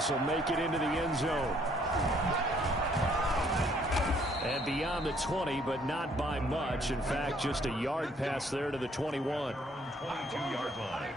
This will make it into the end zone. And beyond the 20, but not by much. In fact, just a yard pass there to the 21. 22-yard line.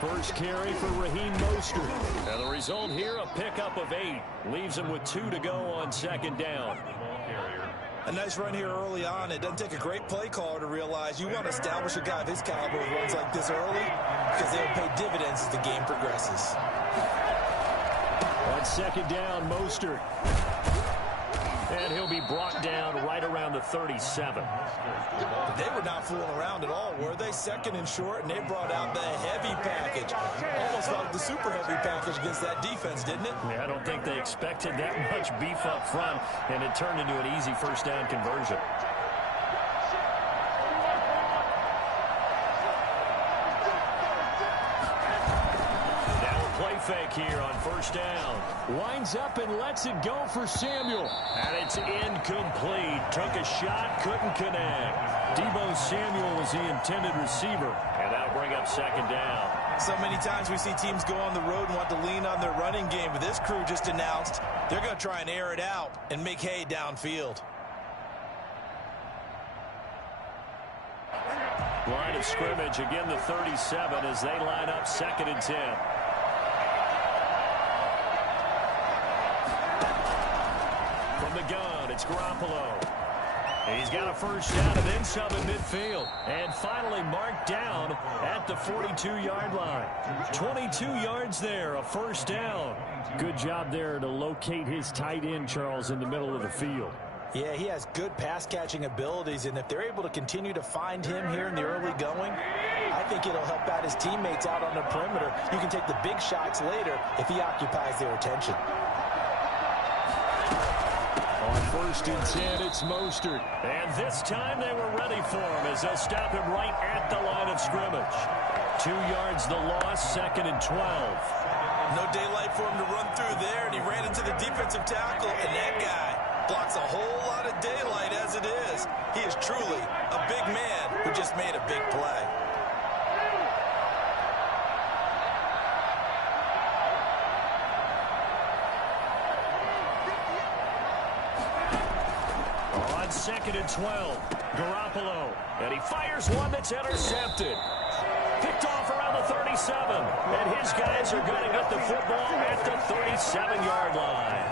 First carry for Raheem Mostert. And the result here, a pickup of 8. Leaves him with 2 to go on second down. A nice run here early on. It doesn't take a great play caller to realize you want to establish a guy of his caliber who runs like this early because they'll pay dividends as the game progresses. On second down, Mostert. And he'll be brought down right around the 37. They were not fooling around at all, were they? Second and short, and they brought out the heavy package. Almost felt like the super heavy package against that defense, didn't it? Yeah, I don't think they expected that much beef up front, and it turned into an easy first down conversion. Fake here on first down. Winds up and lets it go for Samuel. And it's incomplete. Took a shot, couldn't connect. Deebo Samuel was the intended receiver. And that'll bring up second down. So many times we see teams go on the road and want to lean on their running game. But this crew just announced they're going to try and air it out and make hay downfield. Line of scrimmage, again the 37 as they line up second and 10. The gun, it's Garoppolo. He's got a first down and then some in midfield. And finally marked down at the 42-yard line. 22 yards there, a first down. Good job there to locate his tight end, Charles, in the middle of the field. Yeah, he has good pass-catching abilities, and if they're able to continue to find him here in the early going, I think it'll help out his teammates out on the perimeter. You can take the big shots later if he occupies their attention. On first and 10, it's Mostert. And this time they were ready for him as they'll stop him right at the line of scrimmage. 2 yards the loss, second and 12. No daylight for him to run through there, and he ran into the defensive tackle, and that guy blocks a whole lot of daylight as it is. He is truly a big man who just made a big play. Second and 12. Garoppolo. And he fires one that's intercepted. Picked off around the 37. And his guys are going to get the football at the 37-yard line.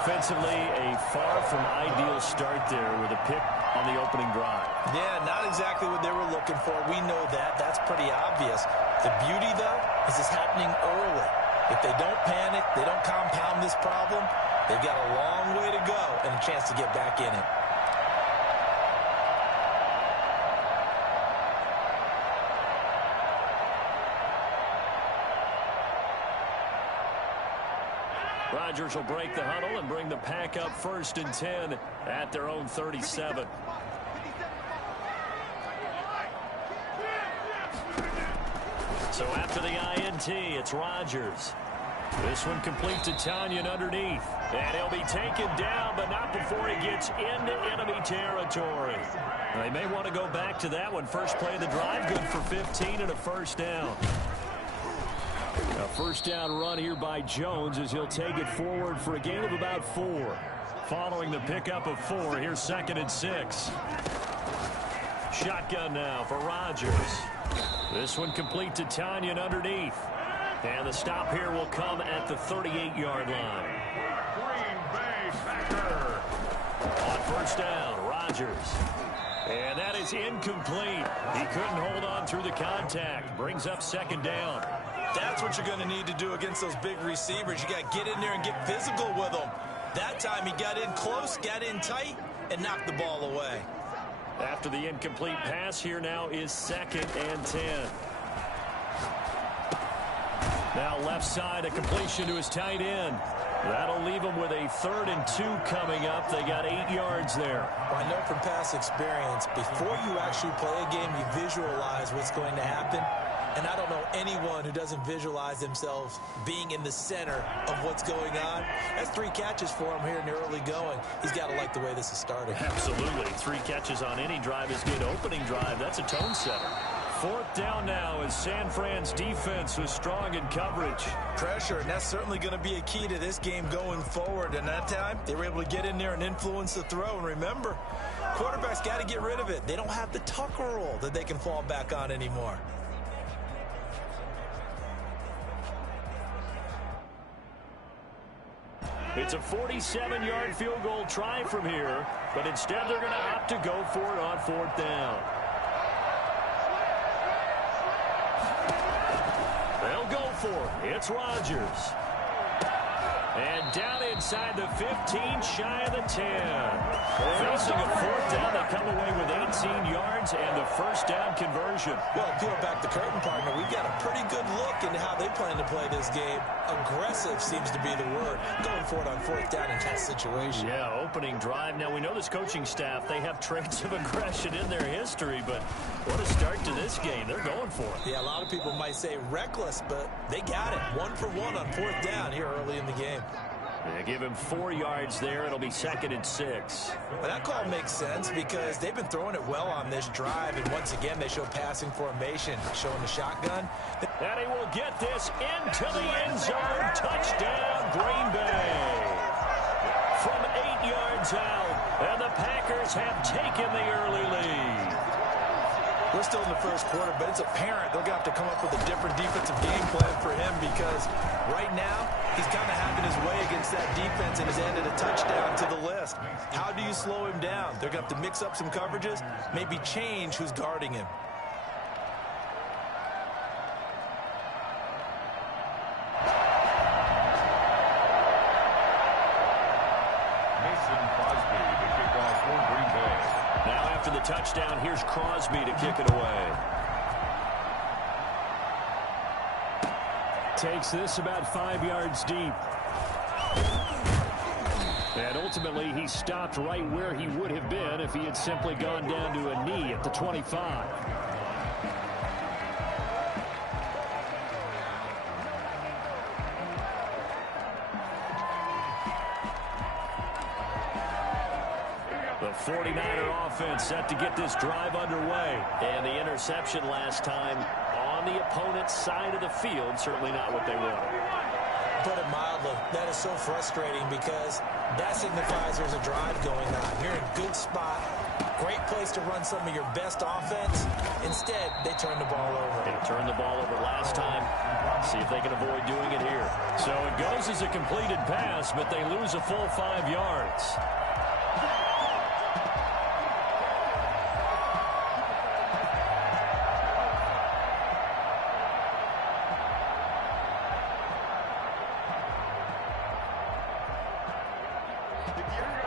Offensively, a far from ideal start there with a pick on the opening drive. Yeah, not exactly what they were looking for. We know that. That's pretty obvious. The beauty, though, is it's happening early. If they don't panic, they don't compound this problem, they've got a long way to go and a chance to get back in it. Rodgers will break the huddle and bring the pack up first and 10 at their own 37. So after the INT, it's Rodgers. This one complete to Tanyan underneath. And he'll be taken down, but not before he gets into enemy territory. They may want to go back to that one. First play of the drive, good for 15 and a first down. A first down run here by Jones as he'll take it forward for a gain of about 4. Following the pickup of 4, here's second and 6. Shotgun now for Rodgers. This one complete to Tanyan underneath. And the stop here will come at the 38-yard line. Green Bay Packer. On first down, Rodgers. And that is incomplete. He couldn't hold on through the contact. Brings up second down. That's what you're going to need to do against those big receivers. You got to get in there and get physical with them. That time he got in close, got in tight, and knocked the ball away. After the incomplete pass, here now is second and 10. Now left side, a completion to his tight end. That'll leave him with a 3rd and 2 coming up. They got 8 yards there. Well, I know from past experience, before you actually play a game, you visualize what's going to happen. And I don't know anyone who doesn't visualize themselves being in the center of what's going on. That's 3 catches for him here in the early going. He's got to like the way this is starting. Absolutely. 3 catches on any drive is good. Opening drive, that's a tone setter. 4th down now as San Fran's defense was strong in coverage. Pressure, and that's certainly going to be a key to this game going forward. And that time, they were able to get in there and influence the throw. And remember, quarterbacks got to get rid of it. They don't have the tucker roll that they can fall back on anymore. It's a 47-yard field goal try from here, but instead they're going to opt to go for it on 4th down. They'll go for it. It's Rodgers. And down inside the 15, shy of the 10. Facing a 4th down, they come away with 18 yards and the 1st down conversion. Well, peel back the curtain, partner. We've got a pretty good look into how they plan to play this game. Aggressive seems to be the word. Going for it on 4th down in that situation. Yeah, opening drive. Now, we know this coaching staff, they have traits of aggression in their history, but what a start to this game. They're going for it. Yeah, a lot of people might say reckless, but they got it. 1 for 1 on 4th down here early in the game. They give him 4 yards there. It'll be 2nd and 6. Well, that call makes sense because they've been throwing it well on this drive, and once again, they show passing formation, showing the shotgun. And he will get this into the end zone. Touchdown, Green Bay. From 8 yards out, and the Packers have taken the early lead. We're still in the 1st quarter, but it's apparent they're going to have to come up with a different defensive game plan for him because right now he's kind of having his way against that defense and has added a touchdown to the list. How do you slow him down? They're going to have to mix up some coverages, maybe change who's guarding him. After the touchdown, here's Crosby to kick it away. Takes this about 5 yards deep. And ultimately, he stopped right where he would have been if he had simply gone down to a knee at the 25. The 49er offense set to get this drive underway. And the interception last time on the opponent's side of the field, certainly not what they wanted. Put it mildly, that is so frustrating because that signifies there's a drive going on. You're in a good spot, great place to run some of your best offense. Instead, they turn the ball over. They turned the ball over last time. See if they can avoid doing it here. So it goes as a completed pass, but they lose a full 5 yards.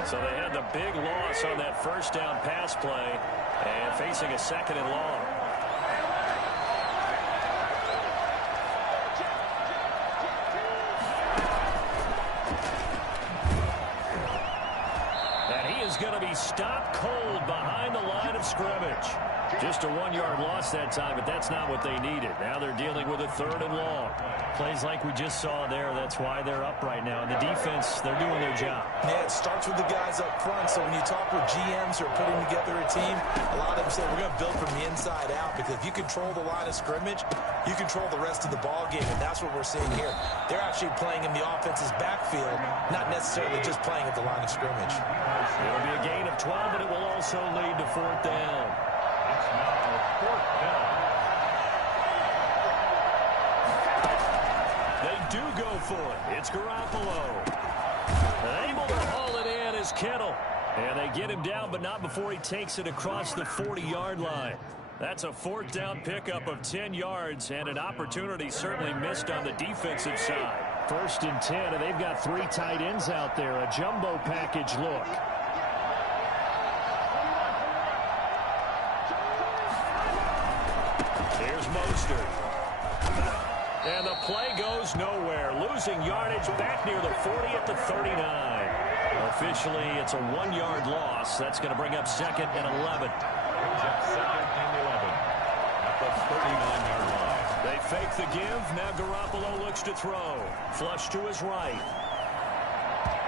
So they had the big loss on that 1st down pass play and facing a 2nd and long. And he is going to be stopped cold behind the line of scrimmage. Just a 1-yard loss that time, but that's not what they needed. Now they're dealing with a 3rd and long. Plays like we just saw there, that's why they're up right now. And the defense, they're doing their job. Yeah, it starts with the guys up front. So when you talk with GMs who are putting together a team, a lot of them say we're going to build from the inside out because if you control the line of scrimmage, you control the rest of the ball game, and that's what we're seeing here. They're actually playing in the offense's backfield, not necessarily just playing at the line of scrimmage. It'll be a gain of 12, but it will also lead to 4th down. It's now 4th down. They do go for it. It's Garoppolo. Able to haul it in is Kittle. And they get him down, but not before he takes it across the 40-yard line. That's a 4th down pickup of 10 yards and an opportunity certainly missed on the defensive side. 1st and 10, and they've got 3 tight ends out there. A jumbo package look. Here's Mostert. And the play goes nowhere. Losing yardage back near the 40 at the 39. Officially, it's a 1-yard loss. That's going to bring up 2nd and 11. Brings up 2nd and 11 at the 39-yard line. They fake the give. Now Garoppolo looks to throw. Flush to his right.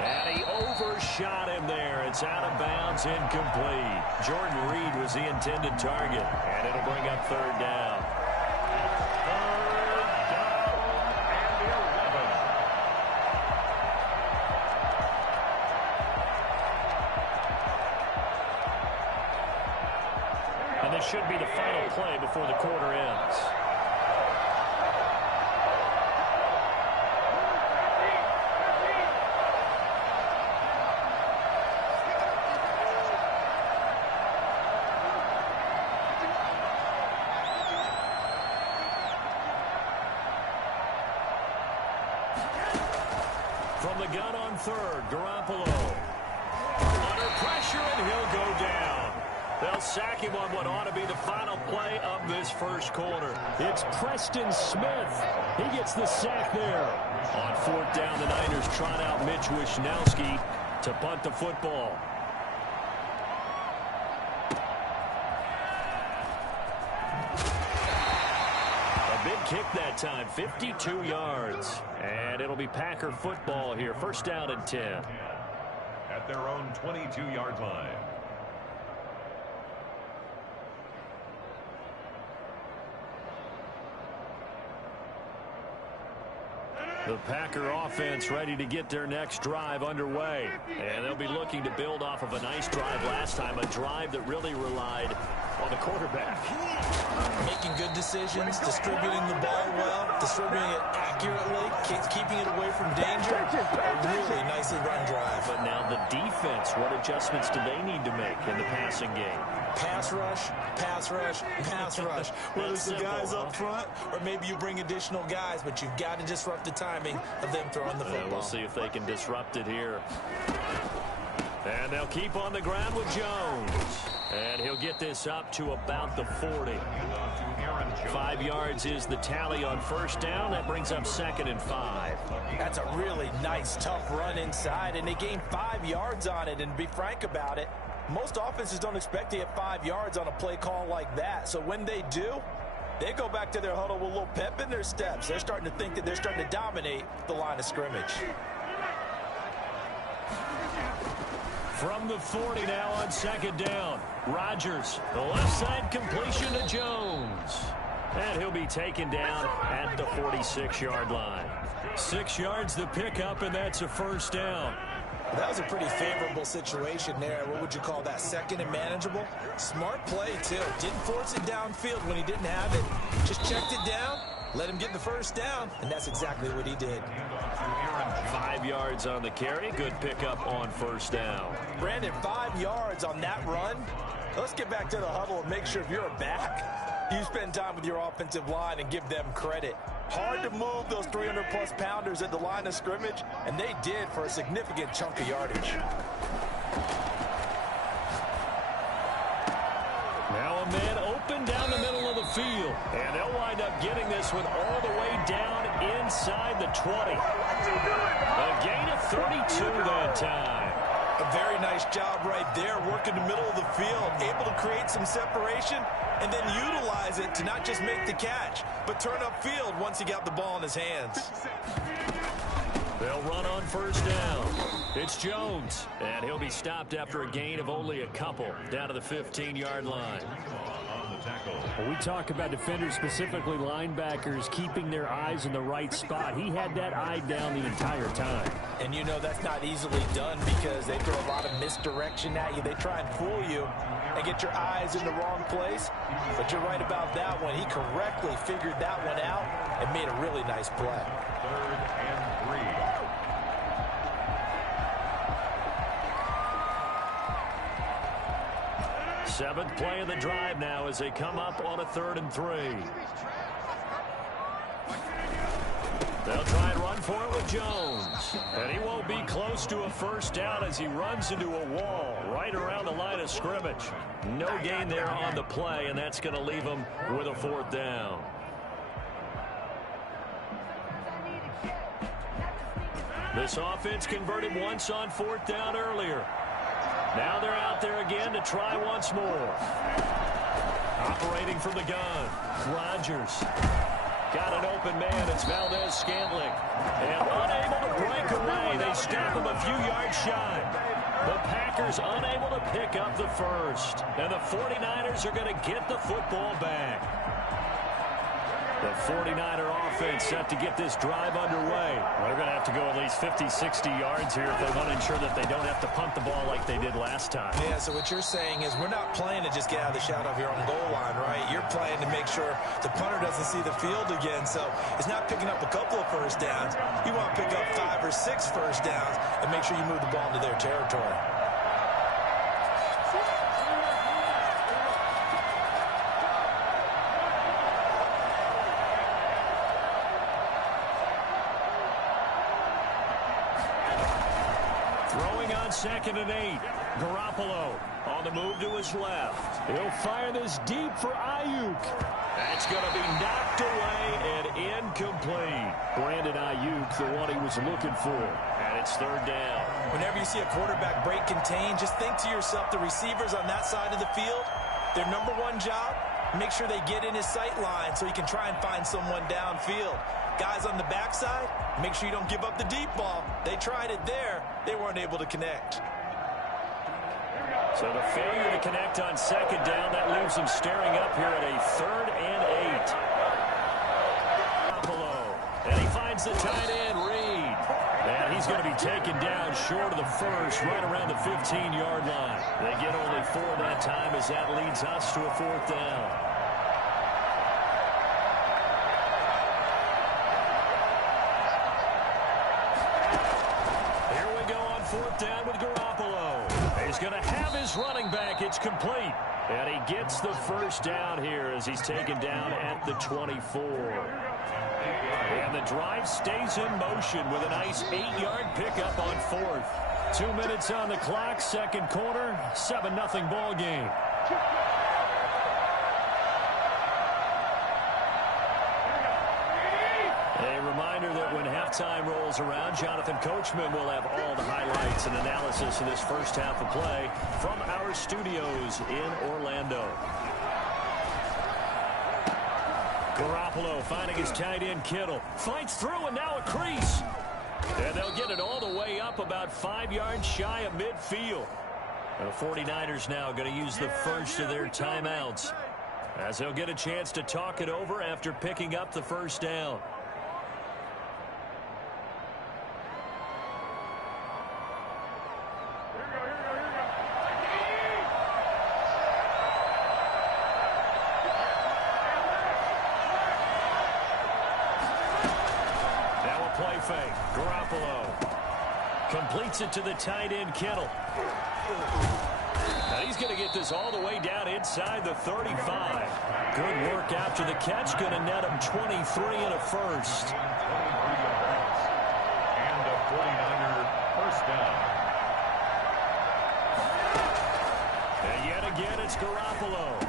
And he overshot him there. It's out of bounds, incomplete. Jordan Reed was the intended target. And it'll bring up 3rd down. 3rd down and 11. And this should be the final play before the quarter ends. From the gun on 3rd, Garoppolo. Under pressure, and he'll go down. They'll sack him on what ought to be the final play of this first quarter. It's Preston Smith. He gets the sack there. On 4th down, the Niners trot out Mitch Wishnowski to punt the football. A big kick that time, 52 yards. And it'll be Packer football here. 1st down and 10. At their own 22-yard line. The Packer offense ready to get their next drive underway. And they'll be looking to build off of a nice drive last time, a drive that really relied on the quarterback. Making good decisions, distributing the ball well, distributing it accurately, keeping it away from danger. A really nicely run drive. But now the defense, what adjustments do they need to make in the passing game? Pass rush, pass rush, pass rush. Whether it's the guys up front or maybe you bring additional guys, but you've got to disrupt the timing of them throwing the football. We'll see if they can disrupt it here. And they'll keep on the ground with Jones. And he'll get this up to about the 40. 5 yards is the tally on 1st down. That brings up 2nd and 5. That's a really nice, tough run inside, and they gained 5 yards on it. And to be frank about it, most offenses don't expect to get 5 yards on a play call like that. So when they do, they go back to their huddle with a little pep in their steps. They're starting to think that they're starting to dominate the line of scrimmage. From the 40 now on 2nd down. Rodgers, the left side completion to Jones. And he'll be taken down at the 46-yard line. 6 yards the pickup, and that's a 1st down. That was a pretty favorable situation there. What would you call that? 2nd and manageable? Smart play, too. Didn't force it downfield when he didn't have it. Just checked it down, let him get the 1st down, and that's exactly what he did. 5 yards on the carry. Good pickup on 1st down. Brandon, 5 yards on that run. Let's get back to the huddle and make sure if you're a back, you spend time with your offensive line and give them credit. Hard to move those 300-plus pounders at the line of scrimmage, and they did for a significant chunk of yardage. Now a man open down the middle of the field, and they'll wind up getting this one all the way down inside the 20. A gain of 32 that time. A very nice job right there, working the middle of the field, able to create some separation and then utilize it to not just make the catch, but turn upfield once he got the ball in his hands. They'll run on 1st down. It's Jones, and he'll be stopped after a gain of only a couple, down to the 15-yard line. Well, we talk about defenders, specifically linebackers, keeping their eyes in the right spot. He had that eye down the entire time. And you know that's not easily done because they throw a lot of misdirection at you. They try and fool you and get your eyes in the wrong place. But you're right about that one. He correctly figured that one out and made a really nice play. 3rd and 3. Seventh play of the drive now as they come up on a 3rd and 3. They'll try and run for it with Jones. And he won't be close to a 1st down as he runs into a wall right around the line of scrimmage. No gain there on the play, and that's going to leave him with a 4th down. This offense converted once on 4th down earlier. Now they're out there again to try once more. Operating from the gun, Rodgers. Got an open man. It's Valdez-Scantling. And unable to break away. They stop him a few yards shy. The Packers unable to pick up the first. And the 49ers are going to get the football back. The 49er offense set to get this drive underway. Well, they're going to have to go at least 50, 60 yards here if they want to ensure that they don't have to punt the ball like they did last time. Yeah, so what you're saying is we're not playing to just get out of the shadow of your own goal line, right? You're playing to make sure the punter doesn't see the field again. So it's not picking up a couple of first downs. You want to pick up 5 or 6 first downs and make sure you move the ball into their territory. Second and 8. Garoppolo on the move to his left. He'll fire this deep for Ayuk. That's going to be knocked away and incomplete. Brandon Ayuk, the one he was looking for. And it's 3rd down. Whenever you see a quarterback break contain, just think to yourself, the receivers on that side of the field, their number one job, make sure they get in his sight line so he can try and find someone downfield. Guys on the backside, make sure you don't give up the deep ball. They tried it there. They weren't able to connect. So the failure to connect on 2nd down, that leaves them staring up here at a 3rd and 8. And he finds the tight end, Reed. And he's going to be taken down short of the first, right around the 15-yard line. They get only 4 that time as that leads us to a 4th down. Down with Garoppolo. He's going to have his running back. It's complete. And he gets the first down here as he's taken down at the 24. And the drive stays in motion with a nice 8-yard pickup on 4th. 2 minutes on the clock, 2nd quarter, 7-0 ball game. Reminder that when halftime rolls around, Jonathan Coachman will have all the highlights and analysis of this first half of play from our studios in Orlando. Garoppolo finding his tight end Kittle. Fights through and now a crease. And they'll get it all the way up about 5 yards shy of midfield. The 49ers now going to use the first of their timeouts as they'll get a chance to talk it over after picking up the first down. Garoppolo completes it to the tight end Kittle. And he's going to get this all the way down inside the 35. Good work after the catch. Going to net him 23 and a first. And a 49er first down. And yet again, it's Garoppolo.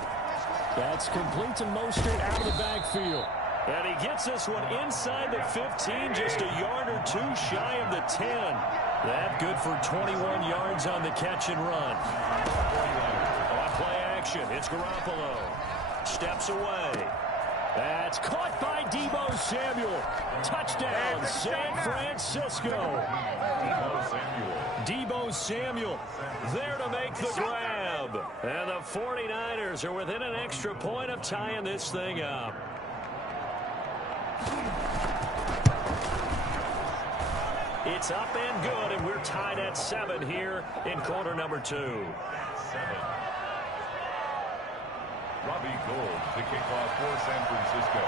That's complete to Mostert out of the backfield. And he gets this one inside the 15, just a yard or 2 shy of the 10. That good for 21 yards on the catch and run. On play action, it's Garoppolo. Steps away. That's caught by Deebo Samuel. Touchdown, San Francisco. Deebo Samuel there to make the grab. And the 49ers are within an extra point of tying this thing up. It's up and good, and we're tied at 7 here in quarter number 2. Robbie Gould to kick off for San Francisco.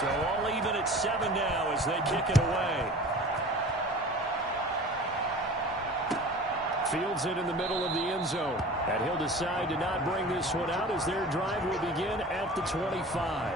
So all even at 7 now as they kick it away. Fields it in the middle of the end zone. And he'll decide to not bring this one out as their drive will begin at the 25.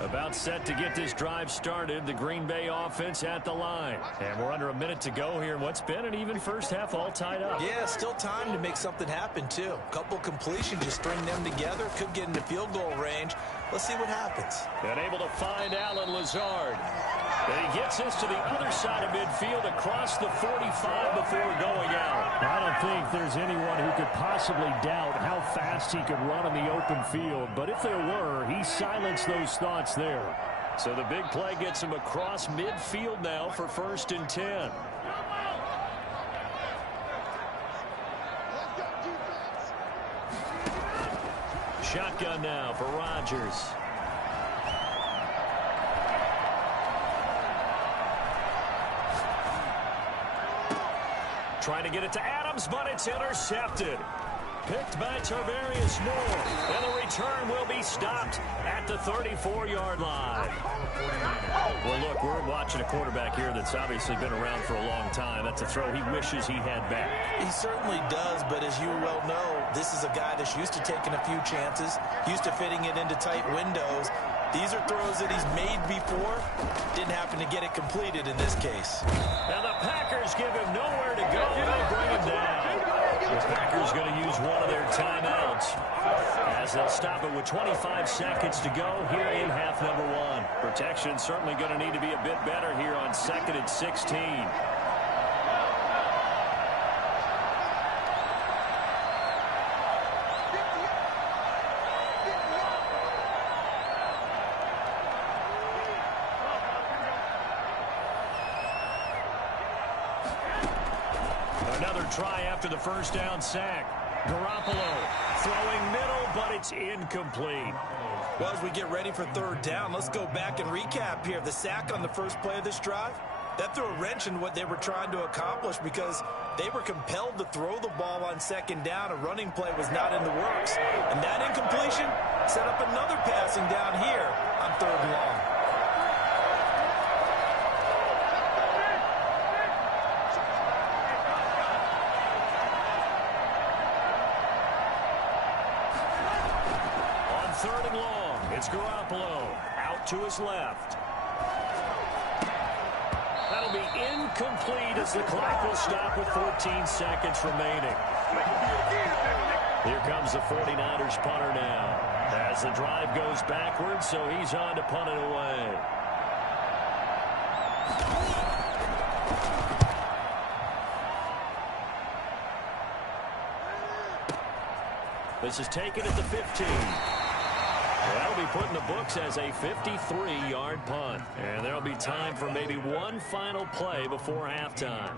About set to get this drive started. The Green Bay offense at the line. And we're under a minute to go here in what's been an even first half, all tied up. Yeah, still time to make something happen, too. Couple completions, just string them together. Could get into field goal range. Let's see what happens. And able to find Alan Lazard. And he gets this to the other side of midfield across the 45 before going out. I don't think there's anyone who could possibly doubt how fast he could run in the open field. But if there were, he silenced those thoughts there. So the big play gets him across midfield now for 1st and 10. Shotgun now for Rodgers. Trying to get it to Adams, but it's intercepted. Picked by Tarvarius Moore. And the return will be stopped at the 34-yard line. Well, look, we're watching a quarterback here that's obviously been around for a long time. That's a throw he wishes he had back. He certainly does, but as you well know, this is a guy that's used to taking a few chances, used to fitting it into tight windows. These are throws that he's made before. Didn't happen to get it completed in this case. And the Packers give him nowhere to go. They bring him down. The Packers going to use one of their timeouts as they'll stop it with 25 seconds to go here in half number 1. Protection certainly going to need to be a bit better here on 2nd and 16. Another try after the first down sack. Garoppolo throwing middle, but it's incomplete. Well, as we get ready for 3rd down, let's go back and recap here. The sack on the first play of this drive, that threw a wrench in what they were trying to accomplish because they were compelled to throw the ball on 2nd down. A running play was not in the works. And that incompletion set up another passing down here on 3rd and long. It's Garoppolo out to his left. That'll be incomplete as the clock will stop with 14 seconds remaining. Here comes the 49ers punter now as the drive goes backwards, so he's on to punt it away. This is taken at the 15. That'll be put in the books as a 53-yard punt. And there'll be time for maybe one final play before halftime.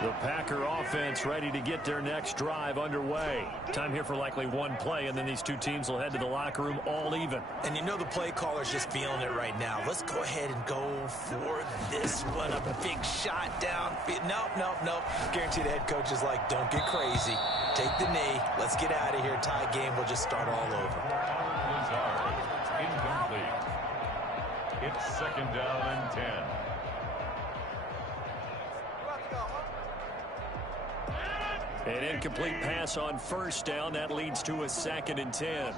The Packer offense ready to get their next drive underway. Time here for likely one play, and then these two teams will head to the locker room all even. And you know the play caller's just feeling it right now. Let's go ahead and go for this one. A big shot down. Nope. Guarantee the head coach is like, don't get crazy. Take the knee. Let's get out of here. Tie game. We'll just start all over. Incomplete. It's 2nd down and 10. An incomplete pass on 1st down. That leads to a 2nd and 10.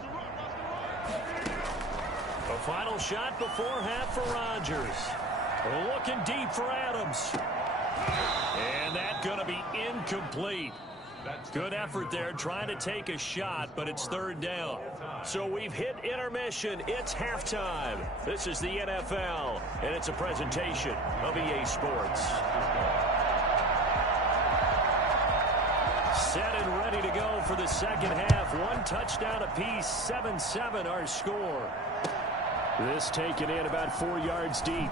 A final shot before half for Rodgers. Looking deep for Adams. And that's going to be incomplete. Good effort there trying to take a shot, but it's 3rd down. So we've hit intermission. It's halftime. This is the NFL, and it's a presentation of EA Sports. Set and ready to go for the 2nd half. One touchdown apiece, 7-7 our score. This taken in about 4 yards deep.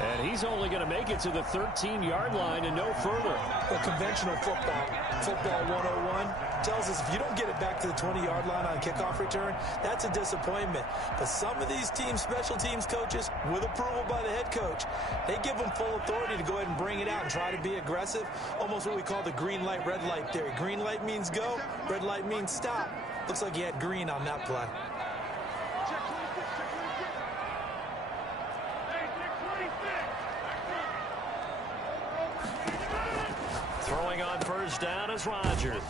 And he's only going to make it to the 13-yard line and no further. Well, conventional football 101, tells us if you don't get it back to the 20-yard line on kickoff return, that's a disappointment. But some of these teams, special teams coaches, with approval by the head coach, they give them full authority to go ahead and bring it out and try to be aggressive. Almost what we call the green light, red light theory. Green light means go, red light means stop. Looks like he had green on that play. Throwing on first down is Rodgers.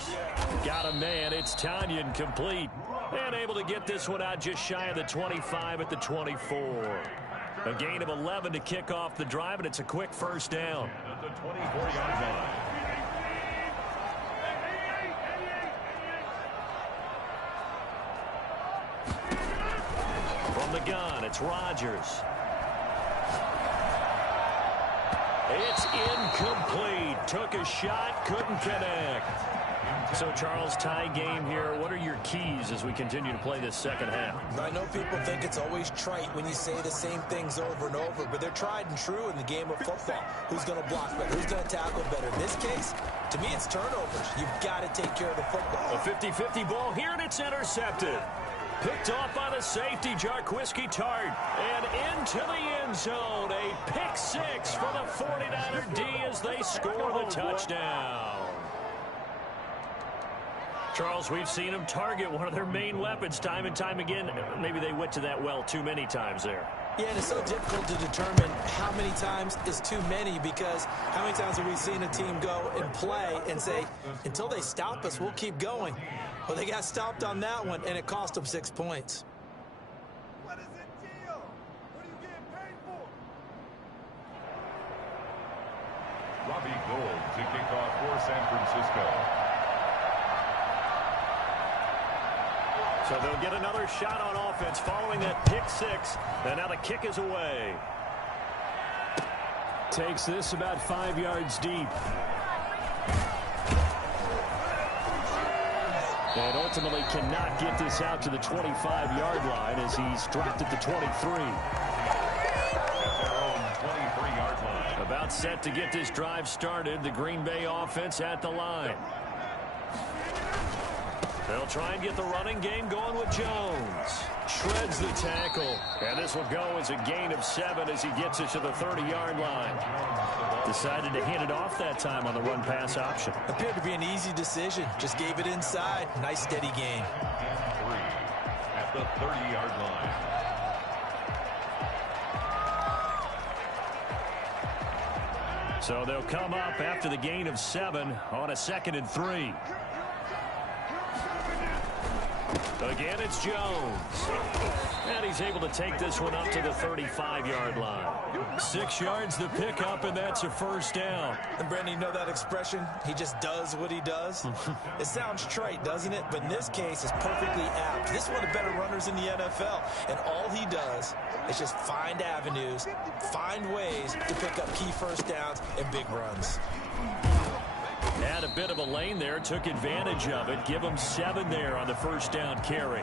Got a man. It's Tanyan complete. And able to get this one out just shy of the 25 at the 24. A gain of 11 to kick off the drive, and it's a quick first down. At the 24-yard line. From the gun, it's Rodgers. It's incomplete. Took a shot, couldn't connect. So, Charles, tie game here. What are your keys as we continue to play this second half? I know people think it's always trite when you say the same things over and over, but they're tried and true in the game of football. Who's going to block better? Who's going to tackle better? In this case, to me, it's turnovers. You've got to take care of the football. A 50-50 ball here, and it's intercepted. Picked off by the safety, Jarquiski Tart. And into the end zone. A pick six for the 49er D as they score the touchdown. Charles, we've seen them target one of their main weapons time and time again. Maybe they went to that well too many times there. Yeah, and it's so difficult to determine how many times is too many, because how many times have we seen a team go and play and say, until they stop us, we'll keep going. Well, they got stopped on that one, and it cost them 6 points. What is the deal? What are you getting paid for? Robbie Gould to kick off for San Francisco. So they'll get another shot on offense following that pick six. And now the kick is away. Takes this about 5 yards deep. And ultimately cannot get this out to the 25-yard line as he's dropped at the 23. At their own 23-yard line. About set to get this drive started. The Green Bay offense at the line. They'll try and get the running game going with Jones. Shreds the tackle. And this will go as a gain of 7 as he gets it to the 30-yard line. Decided to hand it off that time on the run-pass option. Appeared to be an easy decision. Just gave it inside. Nice, steady gain. And 3 at the 30-yard line. So they'll come up after the gain of 7 on a 2nd and 3. Again, it's Jones. And he's able to take this one up to the 35-yard line. 6 yards the pickup, and that's a first down. And, Brandon, you know that expression? He just does what he does? It sounds trite, doesn't it? But in this case, it's perfectly apt. This is one of the better runners in the NFL. And all he does is just find avenues, find ways to pick up key first downs and big runs. Had a bit of a lane there, took advantage of it. Give him 7 there on the first down carry.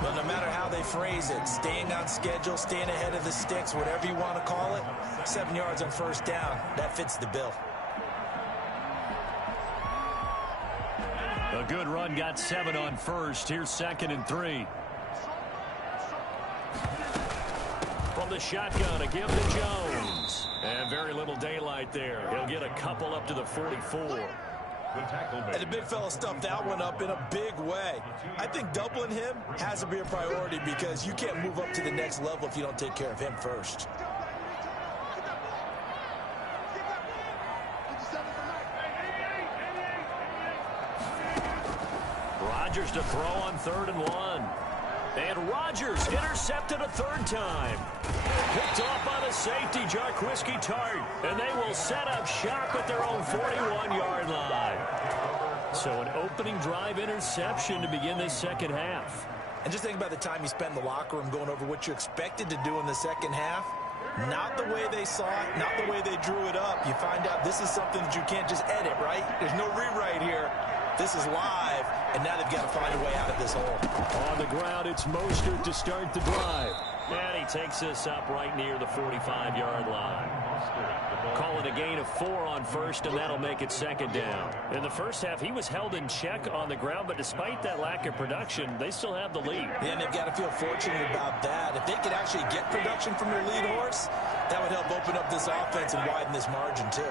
Well, no matter how they phrase it, staying on schedule, staying ahead of the sticks, whatever you want to call it, 7 yards on first down, that fits the bill. A good run, got 7 on first. Here's 2nd and 3. From the shotgun, a give to Jones. And very little daylight there. He'll get a couple up to the 44. And the big fella stuffed that one up in a big way. I think doubling him has to be a priority, because you can't move up to the next level if you don't take care of him first. Rodgers to throw on 3rd and 1. And Rodgers intercepted a 3rd time. Picked off by the safety, Jarquiski Tart. And they will set up shop at their own 41-yard line. So an opening drive interception to begin this second half. And just think about the time you spend in the locker room going over what you expected to do in the second half. Not the way they saw it, not the way they drew it up. You find out this is something that you can't just edit, right? There's no rewrite here. This is live, and now they've got to find a way out of this hole. On the ground, it's Mostert to start the drive. And he takes this up right near the 45-yard line. Call it a gain of 4 on first, and that'll make it 2nd down. In the first half, he was held in check on the ground, but despite that lack of production, they still have the lead. Yeah, and they've got to feel fortunate about that. If they could actually get production from their lead horse, that would help open up this offense and widen this margin, too.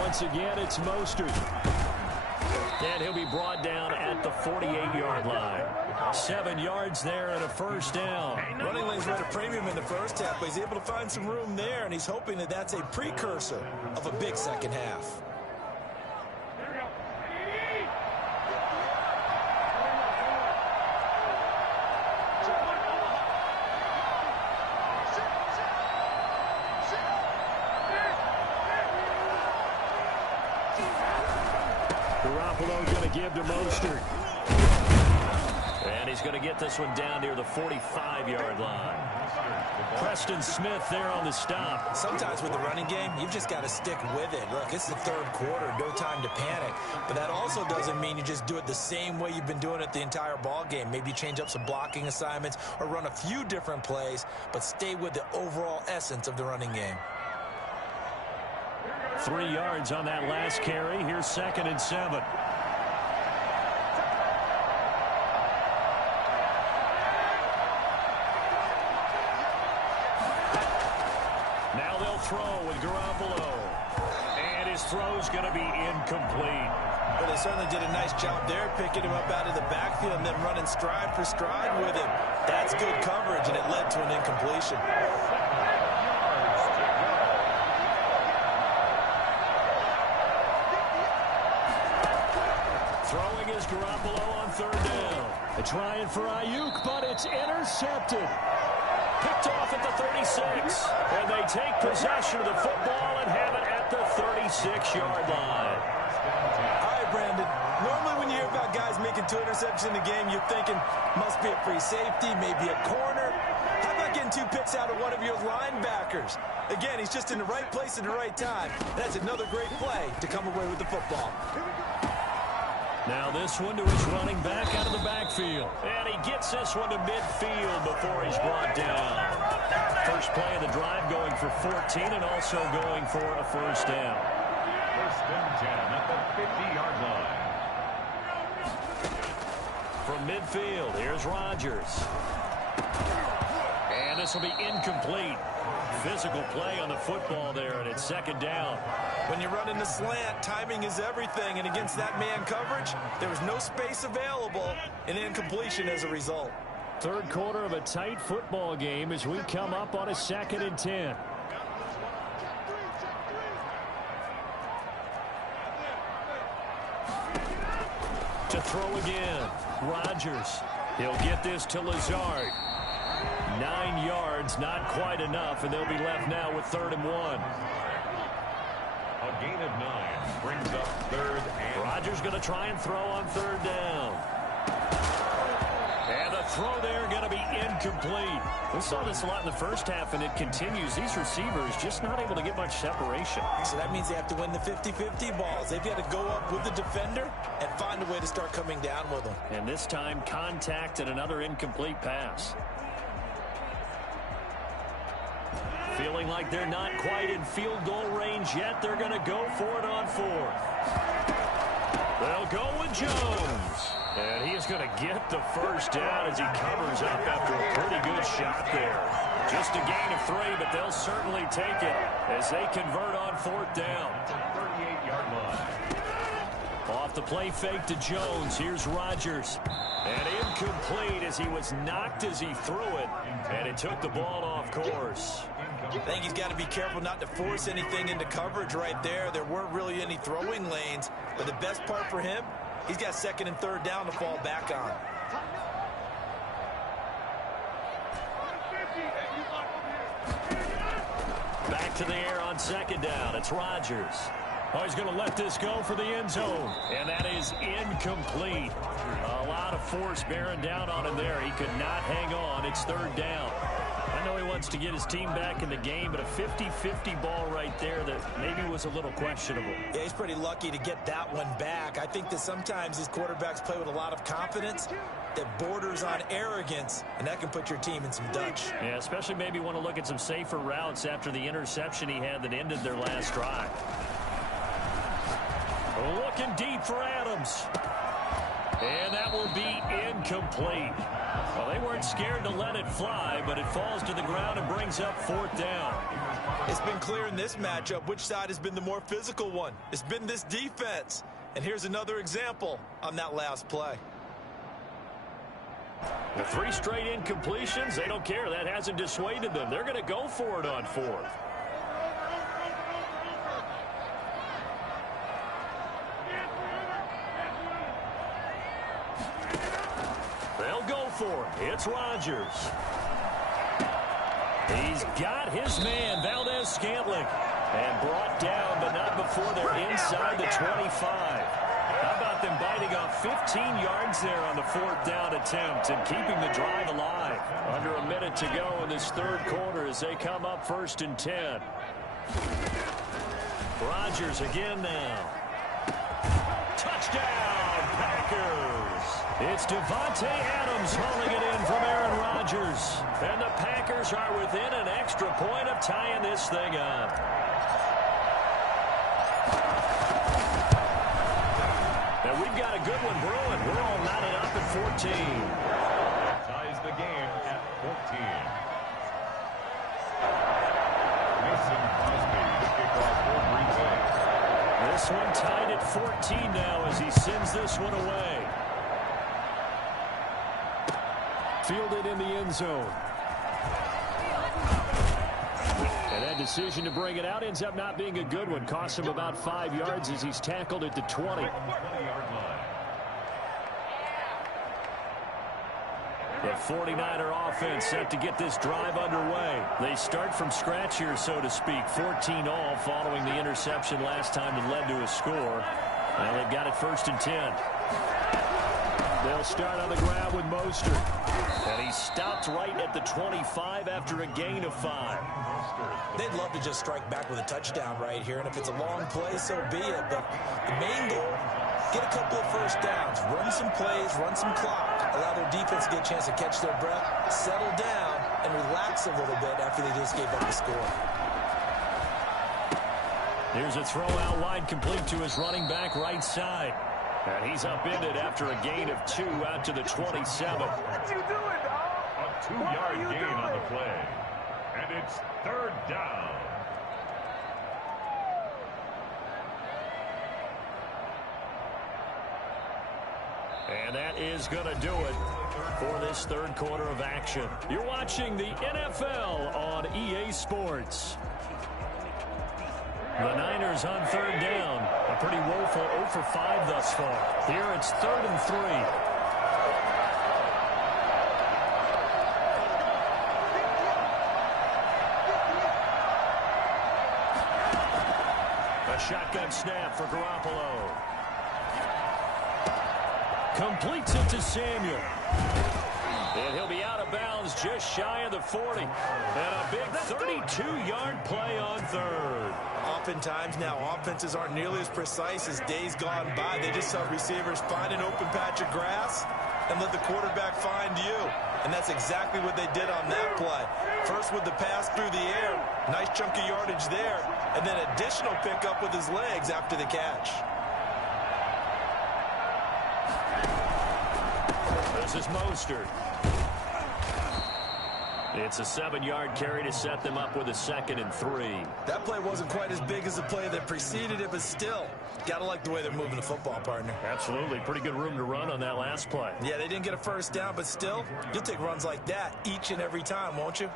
Once again, it's Mostert. And he'll be brought down at the 48-yard line. 7 yards there and a first down. Running lanes were at a premium in the first half, but he's able to find some room there, and he's hoping that that's a precursor of a big second half. Garoppolo going to give to Mostert. And he's going to get this one down near the 45-yard line. Preston Smith there on the stop. Sometimes with the running game, you've just got to stick with it. Look, it's the third quarter, no time to panic. But that also doesn't mean you just do it the same way you've been doing it the entire ball game. Maybe change up some blocking assignments or run a few different plays, but stay with the overall essence of the running game. 3 yards on that last carry. Here's 2nd and 7. Now they'll throw with Garoppolo. And his throw's going to be incomplete. Well, they certainly did a nice job there, picking him up out of the backfield and then running stride for stride with him. That's good coverage, and it led to an incompletion. Throwing is Garoppolo on 3rd down. They're trying for Ayuk, but it's intercepted. Picked off at the 36. And they take possession of the football and have it at the 36-yard line. All right, Brandon. Normally when you hear about guys making 2 interceptions in the game, you're thinking must be a free safety, maybe a corner. How about getting 2 picks out of one of your linebackers? Again, he's just in the right place at the right time. That's another great play to come away with the football. Now this one to his running back out of the backfield. And he gets this one to midfield before he's brought down. First play of the drive going for 14 and also going for a first down. 1st and 10 at the 50-yard line. From midfield, here's Rodgers. And this will be incomplete. Physical play on the football there, and it's 2nd down. When you're running the slant, timing is everything, and against that man coverage, there was no space available, and incompletion as a result. 3rd quarter of a tight football game as we come up on a 2nd and 10. To throw again, Rodgers. He'll get this to Lazard. 9 yards, not quite enough, and they'll be left now with 3rd and 1. A gain of 9 brings up 3rd and... Rodgers going to try and throw on 3rd down. And the throw there going to be incomplete. We saw this a lot in the first half, and it continues. These receivers just not able to get much separation. So that means they have to win the 50-50 balls. They've got to go up with the defender and find a way to start coming down with them. And this time, contact and another incomplete pass. Feeling like they're not quite in field goal range yet. They're going to go for it on 4th. They'll go with Jones. And he is going to get the first down as he covers up after a pretty good shot there. Just a gain of 3, but they'll certainly take it as they convert on 4th down. 38-yard line. Off the play fake to Jones. Here's Rodgers. And incomplete as he was knocked as he threw it. And it took the ball off course. I think he's got to be careful not to force anything into coverage right there. There weren't really any throwing lanes. But the best part for him, he's got 2nd and 3rd down to fall back on. Back to the air on 2nd down. It's Rodgers. Oh, he's going to let this go for the end zone. And that is incomplete. A lot of force bearing down on him there. He could not hang on. It's 3rd down. I know he wants to get his team back in the game, but a 50-50 ball right there that maybe was a little questionable. Yeah, he's pretty lucky to get that one back. I think that sometimes these quarterbacks play with a lot of confidence that borders on arrogance, and that can put your team in some Dutch. Yeah, especially maybe want to look at some safer routes after the interception he had that ended their last drive. Looking deep for Adams. And that will be incomplete. Well, they weren't scared to let it fly, but it falls to the ground and brings up 4th down. It's been clear in this matchup which side has been the more physical one. It's been this defense. And here's another example on that last play. The 3 straight incompletions, they don't care. That hasn't dissuaded them. They're going to go for it on 4th. They'll go for it. It's Rodgers. He's got his man, Valdez-Scantling. And brought down, but not before they're inside the 25. How about them biting off 15 yards there on the 4th down attempt and keeping the drive alive? Under a minute to go in this 3rd quarter as they come up 1st and 10. Rodgers again now. Touchdown, Packers. It's Devontae Adams hauling it in from Aaron Rodgers. And the Packers are within an extra point of tying this thing up. And we've got a good one brewing. We're all knotted up at 14. Ties the game at 14. Mason Crosby, kickoff for Green Bay. This one tied at 14 now as he sends this one away. Fielded in the end zone. And that decision to bring it out ends up not being a good one. Costs him about 5 yards as he's tackled at the 20. 20-yard line. The 49er offense set to get this drive underway. They start from scratch here, so to speak. 14 all following the interception last time that led to a score. And they've got it 1st and 10. They'll start on the ground with Mostert. And he stopped right at the 25 after a gain of 5. They'd love to just strike back with a touchdown right here, and if it's a long play, so be it. But the main goal, get a couple of 1st downs, run some plays, run some clock, allow their defense to get a chance to catch their breath, settle down, and relax a little bit after they just gave up the score. Here's a throw out wide, complete to his running back right side. And he's upended after a gain of 2 out to the 27. What you doing, dog? A 2-yard gain on the play. And it's 3rd down. And that is going to do it for this 3rd quarter of action. You're watching the NFL on EA Sports. The Niners on 3rd down. A pretty woeful 0 for 5 thus far. Here it's 3rd and 3. A shotgun snap for Garoppolo. Completes it to Samuel. And he'll be out of bounds just shy of the 40. And a big 32-yard play on 3rd. Oftentimes now, offenses aren't nearly as precise as days gone by. They just have receivers find an open patch of grass and let the quarterback find you. And that's exactly what they did on that play. First with the pass through the air, nice chunk of yardage there, and then additional pickup with his legs after the catch. This is Mostert. It's a 7-yard carry to set them up with a 2nd and 3. That play wasn't quite as big as the play that preceded it, but still, gotta like the way they're moving the football, partner. Absolutely. Pretty good room to run on that last play. Yeah, they didn't get a 1st down, but still, you'll take runs like that each and every time, won't you?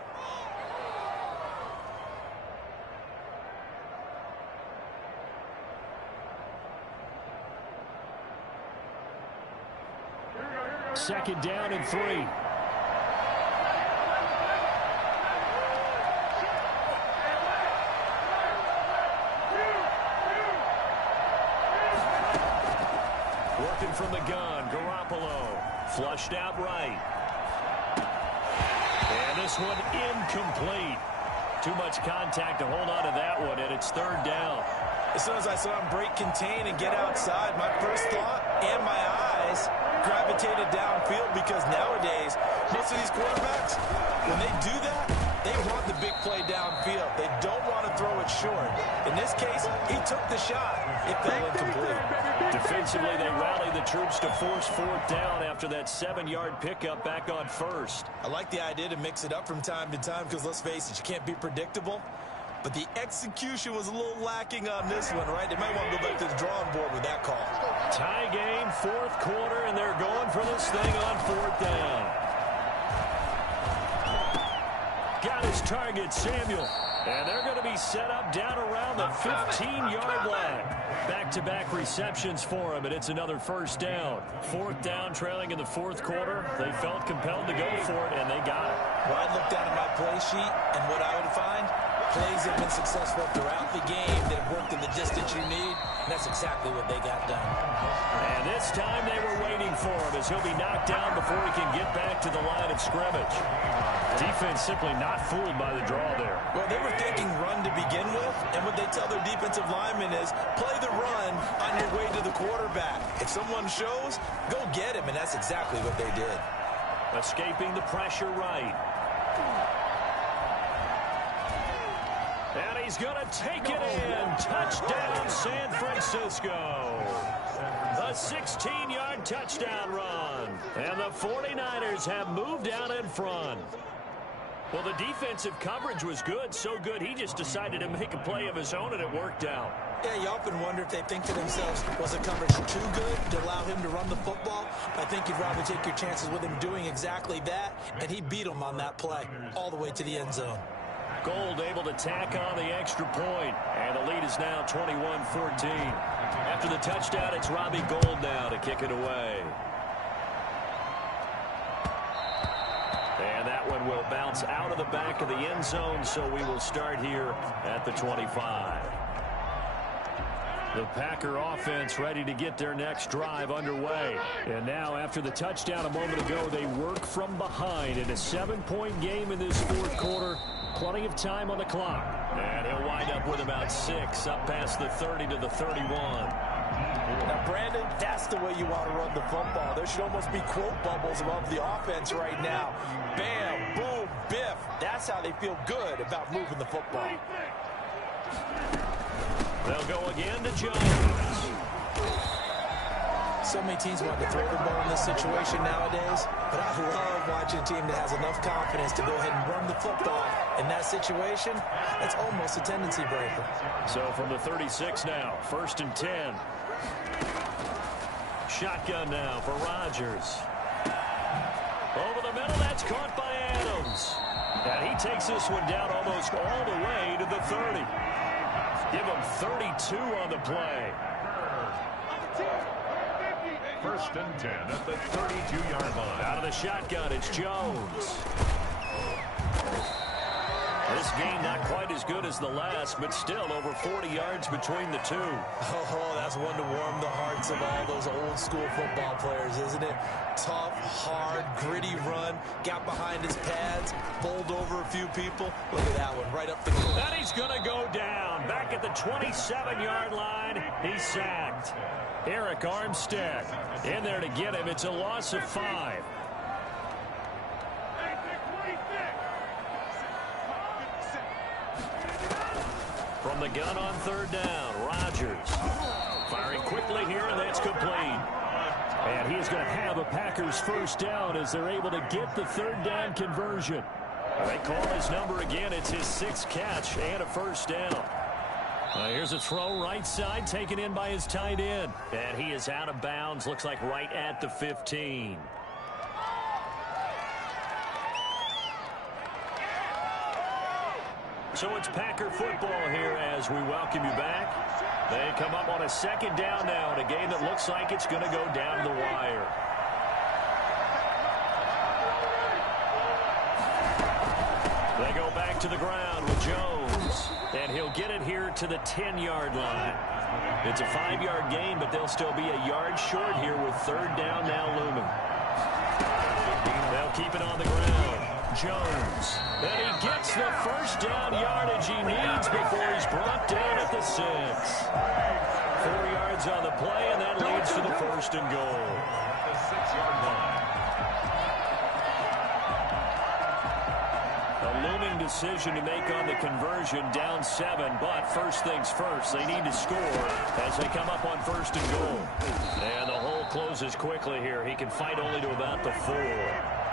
Second down and 3. Working from the gun, Garoppolo. Flushed out right. And this one incomplete. Too much contact to hold on to that one, and it's 3rd down. As soon as I saw him break contain and get outside, my first thought and my eyes gravitated downfield, because nowadays, most of these quarterbacks, when they do that, they want the big play downfield. They don't want to throw it short. In this case, he took the shot. It fell incomplete. Defensively, they rallied the troops to force 4th down after that 7-yard pickup back on 1st. I like the idea to mix it up from time to time, because let's face it, you can't be predictable. but the execution was a little lacking on this one, right? They might want to go back to the drawing board with that call. Tie game, fourth quarter, and they're going for this thing on fourth down. Got his target, Samuel. And they're going to be set up down around the 15-yard line. Back-to-back receptions for him, and it's another first down. Fourth down, trailing in the fourth quarter. They felt compelled to go for it, and they got it. Well, I looked down at my play sheet, and what I would find, plays have been successful throughout the game that have worked in the distance you need, and that's exactly what they got done. And this time they were waiting for him as he'll be knocked down before he can get back to the line of scrimmage. Defense simply not fooled by the draw there. Well, they were thinking run to begin with, and what they tell their defensive linemen is play the run on your way to the quarterback. If someone shows, go get him, and that's exactly what they did. Escaping the pressure right. And he's going to take it in. Touchdown, San Francisco. A 16-yard touchdown run. And the 49ers have moved out in front. Well, the defensive coverage was good, so good he just decided to make a play of his own, and it worked out. Yeah, you often wonder if they think to themselves, was the coverage too good to allow him to run the football? I think you'd rather take your chances with him doing exactly that, and he beat him on that play all the way to the end zone. Gold able to tack on the extra point, and the lead is now 21-14. After the touchdown, it's Robbie Gould now to kick it away. And that one will bounce out of the back of the end zone, so we will start here at the 25. The Packer offense ready to get their next drive underway. And now, after the touchdown a moment ago, they work from behind in a 7-point game in this fourth quarter. Plenty of time on the clock. And he'll wind up with about 6 up past the 30 to the 31. Now, Brandon, that's the way you want to run the football. There should almost be quote bubbles above the offense right now. Bam, boom, biff. That's how they feel good about moving the football. They'll go again to Jones. So many teams want to throw the ball in this situation nowadays, but I love watching a team that has enough confidence to go ahead and run the football. In that situation, that's almost a tendency breaker. So from the 36 now, 1st and 10. Shotgun now for Rodgers. Over the middle, that's caught by Adams. And he takes this one down almost all the way to the 30. Give him 32 on the play. 1st and 10 at the 32-yard line. Out of the shotgun, it's Jones. This game not quite as good as the last, but still over 40 yards between the two. Oh, that's one to warm the hearts of all those old school football players, isn't it? Tough, hard, gritty run. Got behind his pads, bowled over a few people. Look at that one, right up the middle. And he's going to go down. Back at the 27-yard line, he's sacked. Eric Armstead in there to get him. It's a loss of 5. From the gun on 3rd down, Rodgers firing quickly here, and that's complete. And he's going to have a Packers first down as they're able to get the 3rd down conversion. They call his number again. It's his 6th catch and a first down. Here's a throw right side taken in by his tight end. And he is out of bounds. Looks like right at the 15. So it's Packer football here as we welcome you back. They come up on a 2nd down now in a game that looks like it's going to go down to the wire. They go back to the ground with Jones. And he'll get it here to the 10-yard line. It's a 5-yard gain, but they'll still be a yard short here with 3rd down now looming. They'll keep it on the ground. Jones. And he gets the first down yardage he needs before he's brought down at the 6. 4 yards on the play, and that leads to the 1st and goal. The 6-yard line. A looming decision to make on the conversion, down 7, but first things first, they need to score as they come up on 1st and goal. And the hole closes quickly here. He can fight only to about the 4.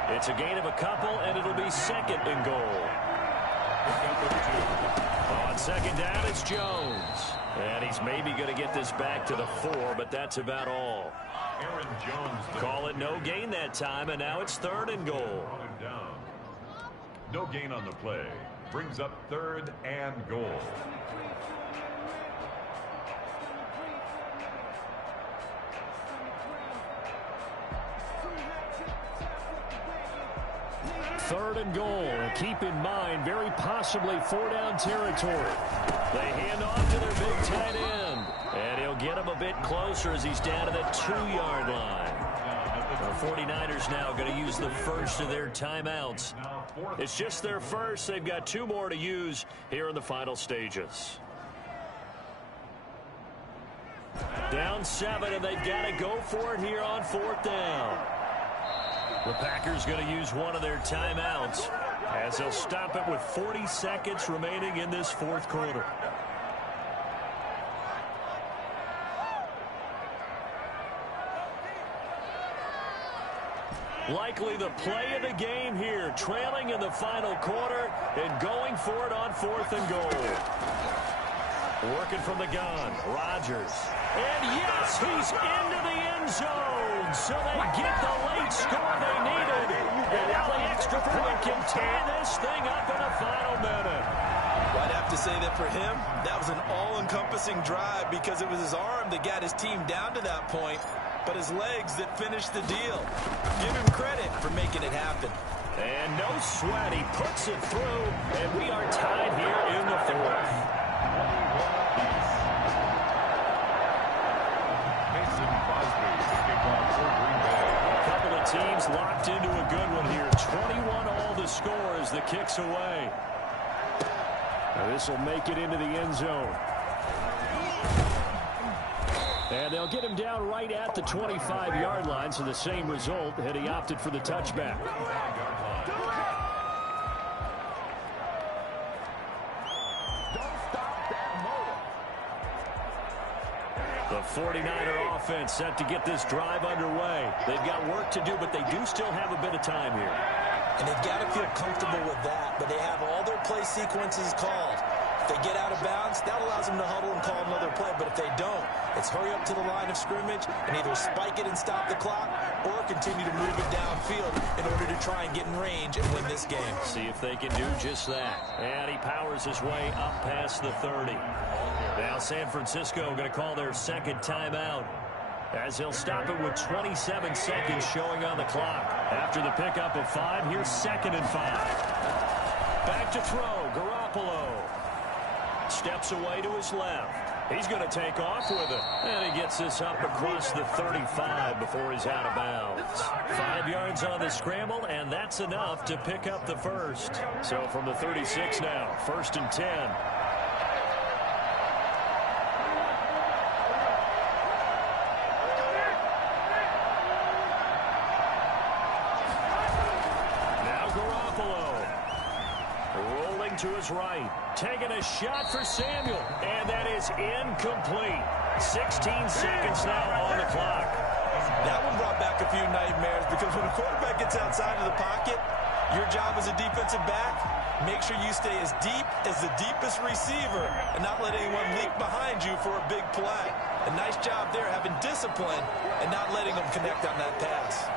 It's a gain of a couple, and it'll be 2nd and goal. Number 2. On second down, it's Jones. And he's maybe going to get this back to the 4, but that's about all. Aaron Jones. Call it no gain that time, and now it's 3rd and goal. Down. No gain on the play. Brings up 3rd and goal. Third and goal. And keep in mind, very possibly 4-down territory. They hand off to their big tight end. And he'll get him a bit closer as he's down to the 2-yard line. The 49ers now going to use the first of their timeouts. It's just their first. They've got 2 more to use here in the final stages. Down 7, and they've got to go for it here on 4th down. The Packers going to use one of their timeouts as they'll stop it with 40 seconds remaining in this 4th quarter. Likely the play of the game here, trailing in the final quarter and going for it on 4th and goal. Working from the gun, Rodgers. And yes, he's into the end zone. So they get the late score they needed. And now the extra point can tie this thing up in the final minute. Well, I'd have to say that for him, that was an all-encompassing drive because it was his arm that got his team down to that point, but his legs that finished the deal. Give him credit for making it happen. And no sweat, he puts it through, and we are tied here in the 4th. Teams locked into a good one here. 21 all the score as the kick's away. Now this will make it into the end zone. And they'll get him down right at the 25-yard line, so the same result had he opted for the touchback. The 49er offense set to get this drive underway. They've got work to do, but they do still have a bit of time here. And they've got to feel comfortable with that, but they have all their play sequences called. If they get out of bounds, that allows them to huddle and call another play, but if they don't, it's hurry up to the line of scrimmage and either spike it and stop the clock or continue to move it downfield in order to try and get in range and win this game. See if they can do just that. And he powers his way up past the 30. Now San Francisco going to call their second timeout as he'll stop it with 27 seconds showing on the clock. After the pickup of 5, here's 2nd and 5. Back to throw, Garoppolo. Steps away to his left. He's going to take off with it. And he gets this up across the 35 before he's out of bounds. 5 yards on the scramble, and that's enough to pick up the first. So from the 36 now, 1st and 10. To his right, taking a shot for Samuel, and that is incomplete. 16 seconds now on the clock. That one brought back a few nightmares because when a quarterback gets outside of the pocket, your job as a defensive back, make sure you stay as deep as the deepest receiver and not let anyone leak behind you for a big play. A nice job there having discipline and not letting them connect on that pass.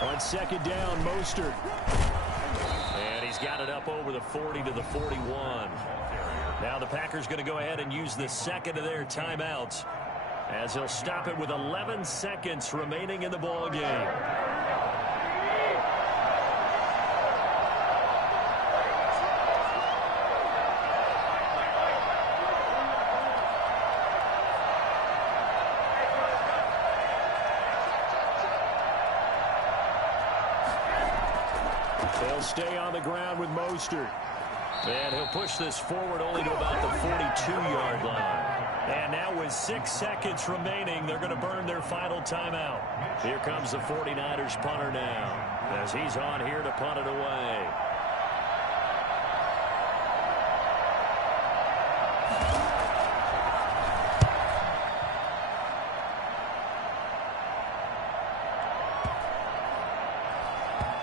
On second down, Mostert. And he's got it up over the 40 to the 41. Now the Packers going to go ahead and use the second of their timeouts as he'll stop it with 11 seconds remaining in the ball game. They'll stay on the ground with Mostert. And he'll push this forward only to about the 42-yard line. And now with 6 seconds remaining, they're going to burn their final timeout. Here comes the 49ers punter now as he's on here to punt it away.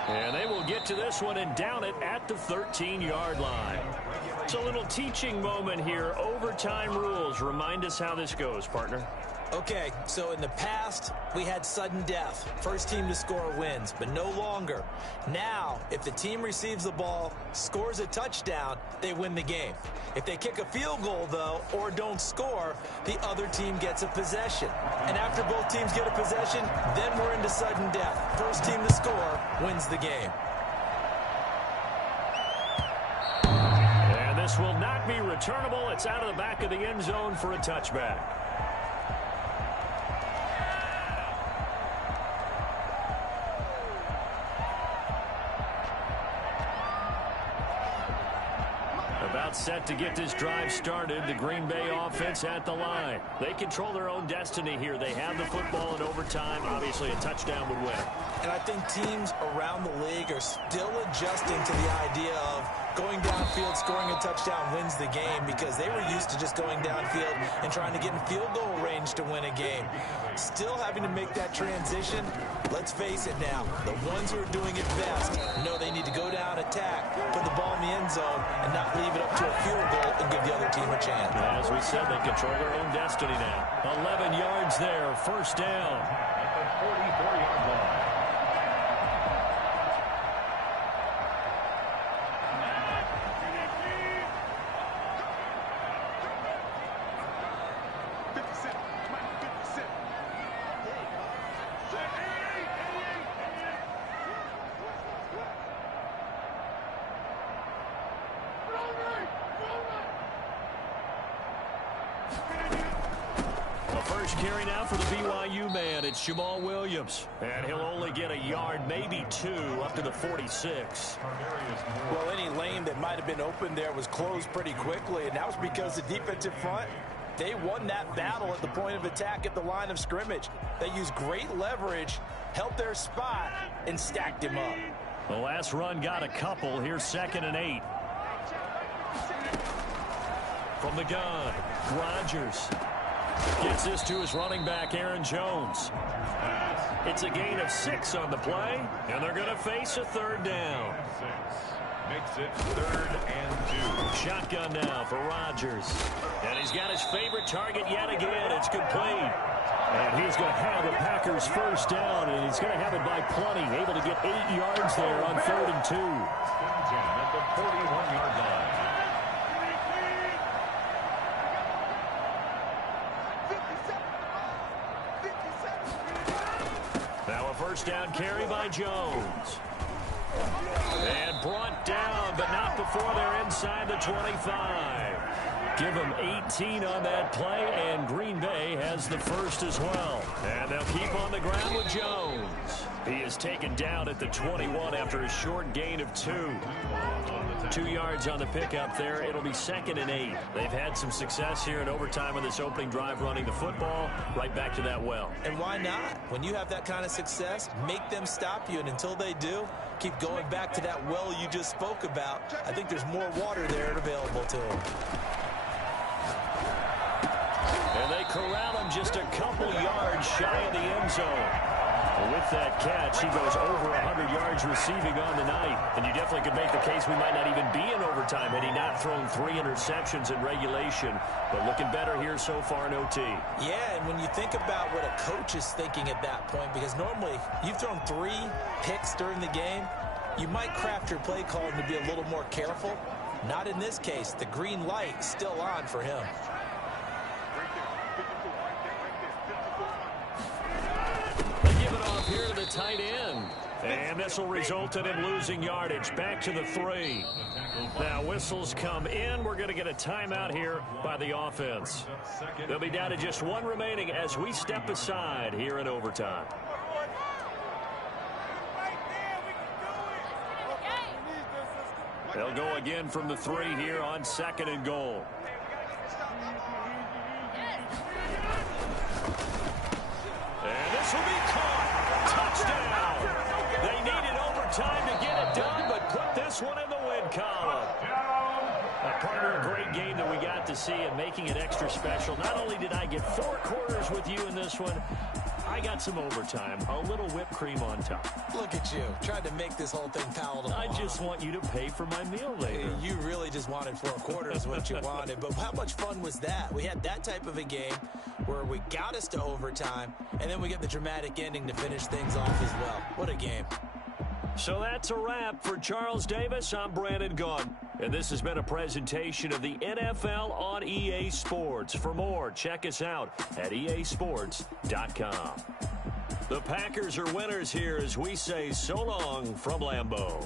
And they will get to this one and down it at the 13-yard line. It's a little teaching moment here. Overtime rules. Remind us how this goes, partner. Okay, so in the past, we had sudden death. First team to score wins, but no longer. Now, if the team receives the ball, scores a touchdown, they win the game. If they kick a field goal, though, or don't score, the other team gets a possession. And after both teams get a possession, then we're into sudden death. First team to score wins the game. And this will not be returnable. It's out of the back of the end zone for a touchback. About set to get this drive started. The Green Bay offense at the line. They control their own destiny here. They have the football in overtime. Obviously, a touchdown would win. And I think teams around the league are still adjusting to the idea of going downfield, scoring a touchdown wins the game, because they were used to just going downfield and trying to get in field goal range to win a game. Still having to make that transition. Let's face it now, the ones who are doing it best know they need to go down, attack, put the ball in the end zone, and not leave it up to a field goal and give the other team a chance. As we said, they control their own destiny now. 11 yards there, first down. At the 44-yard line. Carry now for the BYU man. It's Jamal Williams. And he'll only get a yard, maybe two, up to the 46. Well, any lane that might have been open there was closed pretty quickly, and that was because the defensive front, they won that battle at the point of attack at the line of scrimmage. They used great leverage, held their spot, and stacked him up. The last run got a couple. Here's 2nd and 8. From the gun, Rodgers. Gets this to his running back, Aaron Jones. It's a gain of 6 on the play, and they're going to face a third down. Makes it 3rd and 2. Shotgun now for Rodgers. And he's got his favorite target yet again. It's complete. And he's going to have the Packers first down, and he's going to have it by plenty. Able to get 8 yards there on 3rd and 2. At the 41-yard line. First down carry by Jones. And brought down, but not before they're inside the 25. Give them 18 on that play, and Green Bay has the first as well. And they'll keep on the ground with Jones. He is taken down at the 21 after a short gain of 2. 2 yards on the pickup there. It'll be 2nd and 8. They've had some success here in overtime on this opening drive running the football. Right back to that well. And why not? When you have that kind of success, make them stop you. And until they do, keep going back to that well you just spoke about. I think there's more water there available to them. And they corral him just a couple yards shy of the end zone. With that catch, he goes over 100 yards receiving on the night. And you definitely could make the case we might not even be in overtime had he not thrown 3 interceptions in regulation. But looking better here so far in OT. Yeah, and when you think about what a coach is thinking at that point, because normally you've thrown 3 picks during the game, you might craft your play call to be a little more careful. Not in this case. The green light still on for him. Here to the tight end. And this will result in him losing yardage. Back to the 3. Now whistles come in. We're going to get a timeout here by the offense. They'll be down to just 1 remaining as we step aside here in overtime. They'll go again from the 3 here on 2nd and goal. And this will be caught. Touchdown! They needed overtime to get it done, but put this one in the win column. Partner, a great game that we got to see and making it extra special. Not only did I get 4 quarters with you in this one, I got some overtime, a little whipped cream on top. Look at you, trying to make this whole thing palatable. I just want you to pay for my meal later. You really just wanted 4 quarters what you wanted, but how much fun was that? We had that type of a game where we got us to overtime, and then we get the dramatic ending to finish things off as well. What a game. So that's a wrap. For Charles Davis, I'm Brandon Gaudin. And this has been a presentation of the NFL on EA Sports. For more, check us out at easports.com. The Packers are winners here as we say so long from Lambeau.